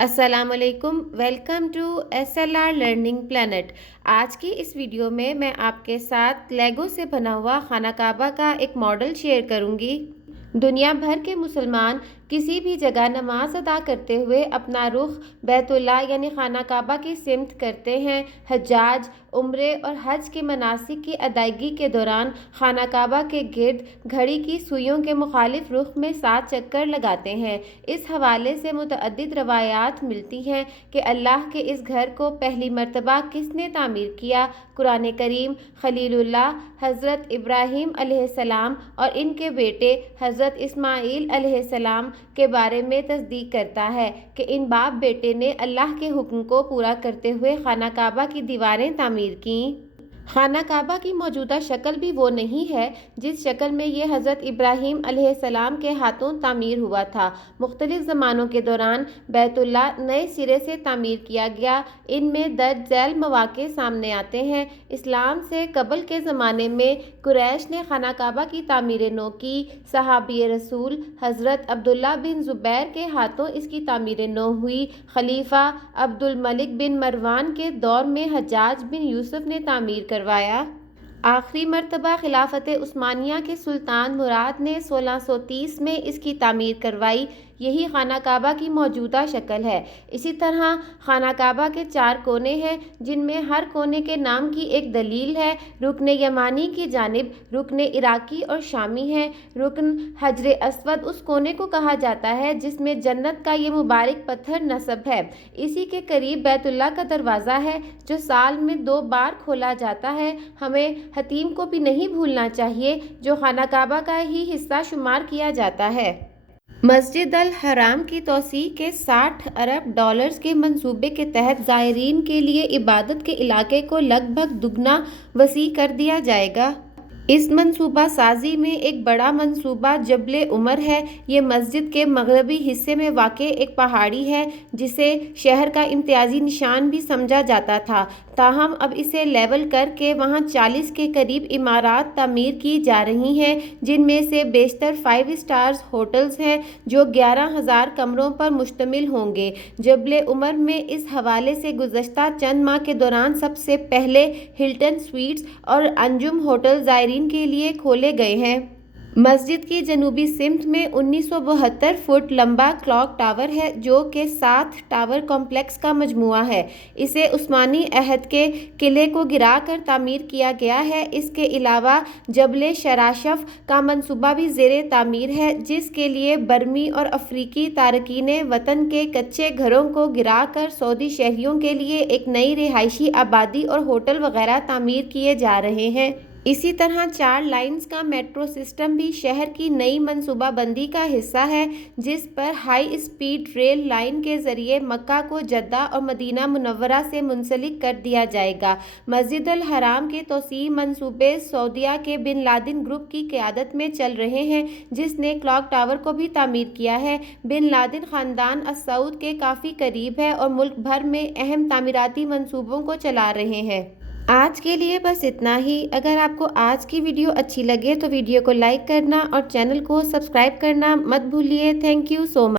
السلام علیکم، welcome to SLR learning plant. آج کی اس ویڈیو میں آپ کے ساتھ لیگو سے بنا ہوا خانہ کعبہ کا ایک ماڈل شیئر کروں گی۔ دنیا بھر کے مسلمان کسی بھی جگہ نماز ادا کرتے ہوئے اپنا رخ بیت اللہ یعنی خانہ کعبہ کی سمت کرتے ہیں۔ حجاج، عمرے اور حج کے مناسک کی ادائیگی کے دوران خانہ کعبہ کے گرد گھڑی کی سوئیوں کے مخالف رخ میں 7 چکر لگاتے ہیں۔ اس حوالے سے متعدد روایات ملتی ہیں کہ اللہ کے اس گھر کو پہلی مرتبہ کس نے تعمیر کیا۔ قرآن کریم خلیل اللہ حضرت ابراہیم علیہ السلام اور ان کے بیٹے حضرت اسماعیل علیہ السلام کے بارے میں تصدیق کرتا ہے کہ ان باپ بیٹے نے اللہ کے حکم کو پورا کرتے ہوئے خانہ کعبہ کی دیواریں تعمیر کیں۔ خانہ کعبہ کی موجودہ شکل بھی وہ نہیں ہے جس شکل میں یہ حضرت ابراہیم علیہ السلام کے ہاتھوں تعمیر ہوا تھا۔ مختلف زمانوں کے دوران بیت اللہ نئے سرے سے تعمیر کیا گیا۔ ان میں درج ذیل مواقع سامنے آتے ہیں۔ اسلام سے قبل کے زمانے میں قریش نے خانہ کعبہ کی تعمیر نو کی۔ صحابی رسول حضرت عبداللہ بن زبیر کے ہاتھوں اس کی تعمیر نو ہوئی۔ خلیفہ عبد الملک بن مروان کے دور میں حجاج بن یوسف نے تعمیر کروایا۔ آخری مرتبہ خلافت عثمانیہ کے سلطان مراد نے 1630 میں اس کی تعمیر کروائی۔ یہی خانہ کعبہ کی موجودہ شکل ہے۔ اسی طرح خانہ کعبہ کے 4 کونے ہیں جن میں ہر کونے کے نام کی ایک دلیل ہے۔ رکن یمانی کی جانب رکن عراقی اور شامی ہے۔ رکن حجر اسود اس کونے کو کہا جاتا ہے جس میں جنت کا یہ مبارک پتھر نصب ہے۔ اسی کے قریب بیت اللہ کا دروازہ ہے جو سال میں 2 بار کھولا جاتا ہے۔ ہمیں حتیم کو بھی نہیں بھولنا چاہیے جو خانہ کعبہ کا ہی حصہ شمار کیا جاتا ہے۔ مسجد الحرام کی توسیع کے $60 ارب کے منصوبے کے تحت زائرین کے لیے عبادت کے علاقے کو لگ بھگ دگنا وسیع کر دیا جائے گا۔ اس منصوبہ سازی میں ایک بڑا منصوبہ جبل عمر ہے۔ یہ مسجد کے مغربی حصے میں واقع ایک پہاڑی ہے جسے شہر کا امتیازی نشان بھی سمجھا جاتا تھا، تاہم اب اسے لیول کر کے وہاں 40 کے قریب عمارات تعمیر کی جا رہی ہیں جن میں سے بیشتر 5 اسٹارز ہوٹلز ہیں جو 11,000 کمروں پر مشتمل ہوں گے۔ جبل عمر میں اس حوالے سے گزشتہ چند ماہ کے دوران سب سے پہلے ہلٹن سویٹس اور انجم ہوٹل زائرین کے لیے کھولے گئے ہیں۔ مسجد کی جنوبی سمت میں 1972 فٹ لمبا کلاک ٹاور ہے جو کہ 7 ٹاور کمپلیکس کا مجموعہ ہے۔ اسے عثمانی عہد کے قلعے کو گرا کر تعمیر کیا گیا ہے۔ اس کے علاوہ جبل شراشف کا منصوبہ بھی زیر تعمیر ہے جس کے لیے برمی اور افریقی تارکین وطن کے کچے گھروں کو گرا کر سعودی شہریوں کے لیے ایک نئی رہائشی آبادی اور ہوٹل وغیرہ تعمیر کیے جا رہے ہیں۔ اسی طرح 4 لائنز کا میٹرو سسٹم بھی شہر کی نئی منصوبہ بندی کا حصہ ہے جس پر ہائی اسپیڈ ریل لائن کے ذریعے مکہ کو جدہ اور مدینہ منورہ سے منسلک کر دیا جائے گا۔ مسجد الحرام کے توسیعی منصوبے سعودیہ کے بن لادن گروپ کی قیادت میں چل رہے ہیں جس نے کلاک ٹاور کو بھی تعمیر کیا ہے۔ بن لادن خاندان السعود کے کافی قریب ہے اور ملک بھر میں اہم تعمیراتی منصوبوں کو چلا رہے ہیں۔ آج کے لیے بس اتنا ہی۔ اگر آپ کو آج کی ویڈیو اچھی لگے تو ویڈیو کو لائک کرنا اور چینل کو سبسکرائب کرنا مت بھولیے۔ Thank you so much.